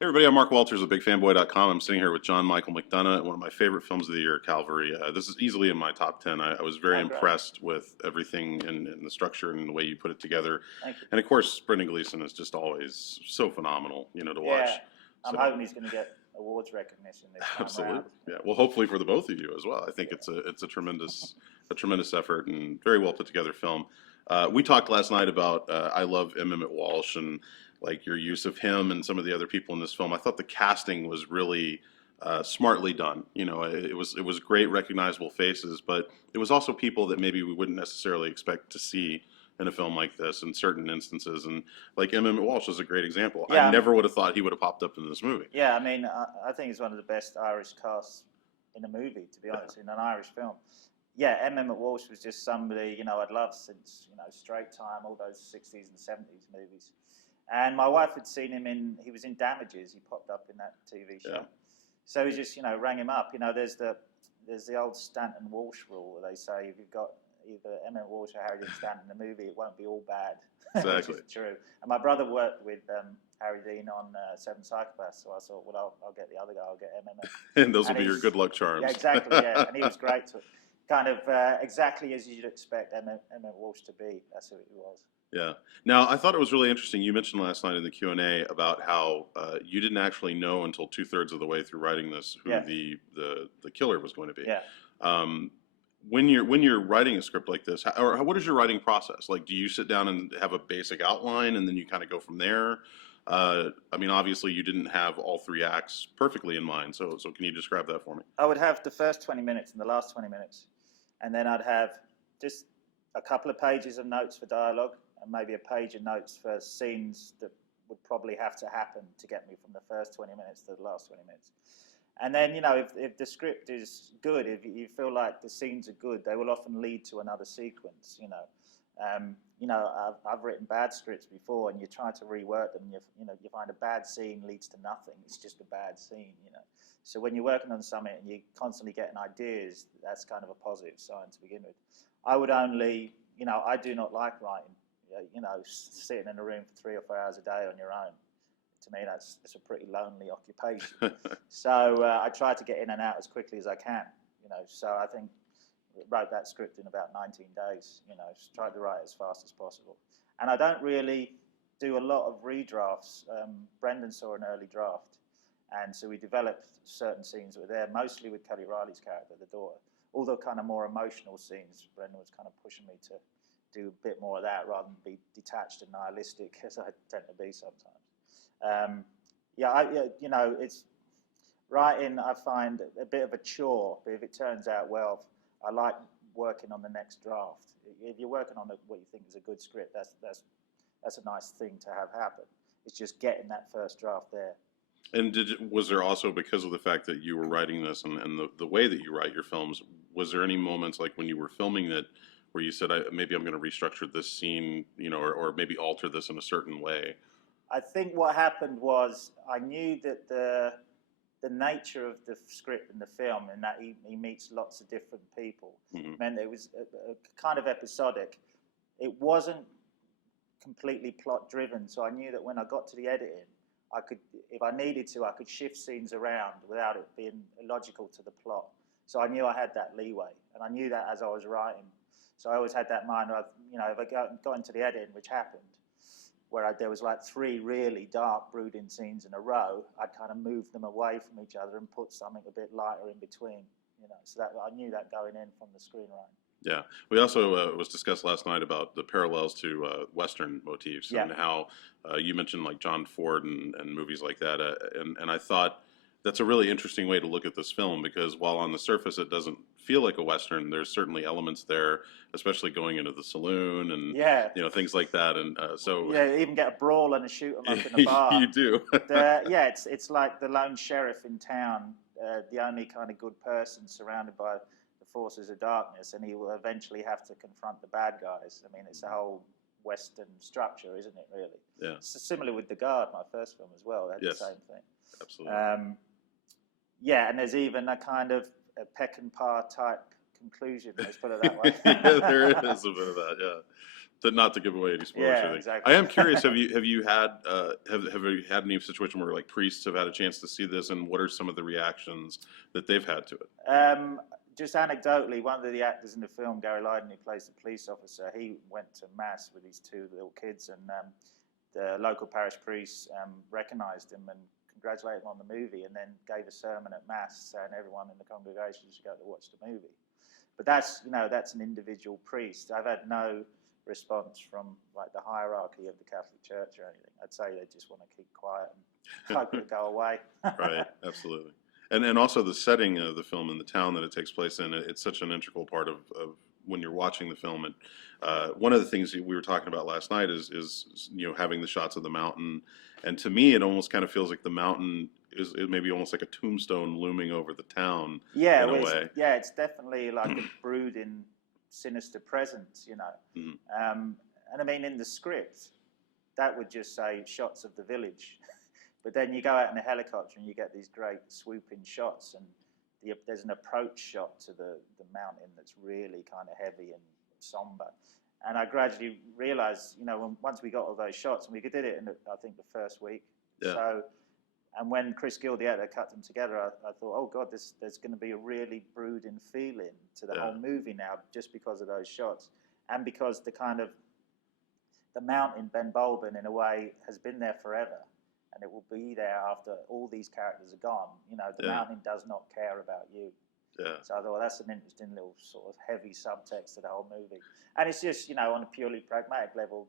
Hey everybody, I'm Mark Walters of BigFanboy.com. I'm sitting here with John Michael McDonagh, one of my favorite films of the year, Calvary. This is easily in my top 10. I was very Oh, great. impressed with everything and the structure and the way you put it together. Thank you. And of course, Brendan Gleeson is just always so phenomenal, to Yeah, watch. I'm So, hoping he's going to get awards recognition this time around. absolutely. Yeah. Well, hopefully for the both of you as well. I think it's a tremendous effort and very well put together film. We talked last night about I love M. Emmett Walsh and like your use of him and some of the other people in this film. I thought the casting was really smartly done. It was great recognizable faces, but it was also people that maybe we wouldn't necessarily expect to see in a film like this in certain instances. And like M. Emmett Walsh is a great example. I Yeah, never would have thought he would have popped up in this movie. yeah. I mean, I think it's one of the best Irish casts in a movie, to be honest, in an Irish film. Yeah, M. Emmett Walsh was just somebody I'd loved since Straight Time, all those 60s and 70s movies. And my wife had seen him he was in Damages. He popped up in that TV show. Yeah. So we just rang him up. There's the old Stanton Walsh rule where they say if you've got either Emmett Walsh or Harry Dean Stanton in the movie, it won't be all bad. Exactly. Which is true. And my brother worked with Harry Dean on Seven Psychopaths, so I thought, well, I'll get the other guy. I'll get Emmett. And those will be your good luck charms. Yeah, exactly. Yeah, and he was great. Kind of exactly as you'd expect Emmett Walsh to be. That's who he was. Yeah. Now, I thought it was really interesting. You mentioned last night in the Q&A about how you didn't actually know until two-thirds of the way through writing this who Yeah. the killer was going to be. Yeah. When you're writing a script like this, what is your writing process? Like, do you sit down and have a basic outline and then you kind of go from there? I mean, obviously, you didn't have all three acts perfectly in mind. So can you describe that for me? I would have the first 20 minutes and the last 20 minutes, and then I'd have just a couple of pages of notes for dialogue and maybe a page of notes for scenes that would probably have to happen to get me from the first 20 minutes to the last 20 minutes. And then, if the script is good, if you feel like the scenes are good, they will often lead to another sequence. I've written bad scripts before, and you try to rework them. You find a bad scene leads to nothing. It's just a bad scene. So when you're working on something and you're constantly getting ideas, that's kind of a positive sign to begin with. I would only, I do not like writing. Sitting in a room for 3 or 4 hours a day on your own. To me, it's a pretty lonely occupation. So I try to get in and out as quickly as I can. So I think wrote that script in about 19 days. Tried to write as fast as possible. And I don't really do a lot of redrafts. Brendan saw an early draft, and so we developed certain scenes that were there, mostly with Kelly Riley's character, the daughter. All the kind of more emotional scenes, Brendan was kind of pushing me to do a bit more of that rather than be detached and nihilistic, as I tend to be sometimes. It's writing. I find a bit of a chore, but if it turns out well, I like working on the next draft. If you're working on what you think is a good script, that's a nice thing to have happen. It's just getting that first draft there. And was there also, because of the fact that you were writing this and the way that you write your films, was there any moments like when you were filming it where you said, maybe I'm going to restructure this scene, or maybe alter this in a certain way? I think what happened was I knew that the nature of the script and the film, and that he meets lots of different people, meant it was a kind of episodic. It wasn't completely plot driven, so I knew that when I got to the editing, I could, if I needed to, I could shift scenes around without it being illogical to the plot. So I knew I had that leeway, and I knew that as I was writing. So I always had that in mind. If I got into the editing, which happened, where there was like 3 really dark, brooding scenes in a row, I'd kind of move them away from each other and put something a bit lighter in between. So that I knew that going in from the screenwriting. Yeah, we also was discussed last night about the parallels to Western motifs and how you mentioned like John Ford and movies like that, and I thought that's a really interesting way to look at this film because while on the surface it doesn't feel like a Western, there's certainly elements there, especially going into the saloon and things like that, and so you even get a brawl and a shoot 'em up in a bar. You do. It's like the lone sheriff in town, the only kind of good person surrounded by the forces of darkness, and he will eventually have to confront the bad guys. I mean, it's a whole Western structure, isn't it, really? Yeah. It's similar with The Guard, my first film as well. That's yes. the same thing. Absolutely. And there's even a kind of a Peckinpah type conclusion. Let's put it that way. Yeah, there is a bit of that. Yeah. Not to give away any spoilers. Yeah, Or anything. exactly. I am curious. Have you had have you had any situation where like priests have had a chance to see this, and what are some of the reactions that they've had to it? Just anecdotally, one of the actors in the film, Gary Lydon, who plays the police officer, he went to mass with his two little kids, and the local parish priest recognised him and congratulated him on the movie, and then gave a sermon at mass saying everyone in the congregation should go to watch the movie. But that's that's an individual priest. I've had no response from like the hierarchy of the Catholic Church or anything. I'd say they just want to keep quiet and hope it'll go away. Right, absolutely. And also the setting of the film and the town that it takes place in, it's such an integral part of when you're watching the film. And one of the things that we were talking about last night is having the shots of the mountain. And to me, it almost kind of feels like the mountain is maybe almost like a tombstone looming over the town. Yeah, in a way. Yeah, it's definitely like a brooding, sinister presence, Mm-hmm. And I mean, in the script, that would just say shots of the village. But then you go out in a helicopter and you get these great swooping shots, and there's an approach shot to the mountain that's really kind of heavy and somber. And I gradually realised, once we got all those shots, and we did it in, I think, the first week. Yeah. So, and when Chris Gill, the editor, cut them together, I thought, oh God, there's going to be a really brooding feeling to the whole movie now, just because of those shots, and because the mountain, Ben Bulben, in a way, has been there forever. And it will be there after all these characters are gone. The mountain does not care about you. Yeah. So I thought, well, that's an interesting little sort of heavy subtext to the whole movie. And it's just, on a purely pragmatic level,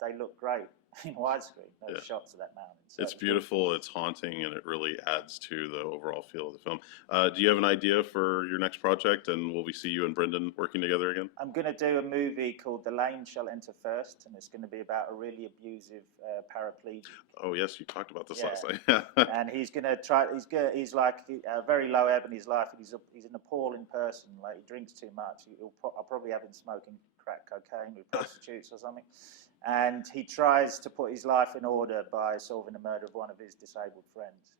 they look great in widescreen, those shots of that mountain. So it's beautiful, it's haunting, and it really adds to the overall feel of the film. Do you have an idea for your next project, and will we see you and Brendan working together again? I'm going to do a movie called The Lame Shall Enter First, and it's going to be about a really abusive paraplegic. Oh yes, you talked about this last night. And he's going to try. He's like a very low ebb in his life. He's an appalling person. Like, he drinks too much. I'll probably have him smoking crack cocaine with prostitutes or something. And he tries to put his life in order by solving the murder of one of his disabled friends.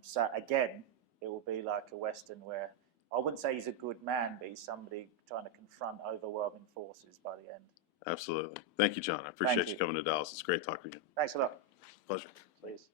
So again, it will be like a Western where I wouldn't say he's a good man, but he's somebody trying to confront overwhelming forces by the end. Absolutely. Thank you, John. I appreciate you coming to Dallas. It's great talking to you. Thanks a lot. Pleasure. Please.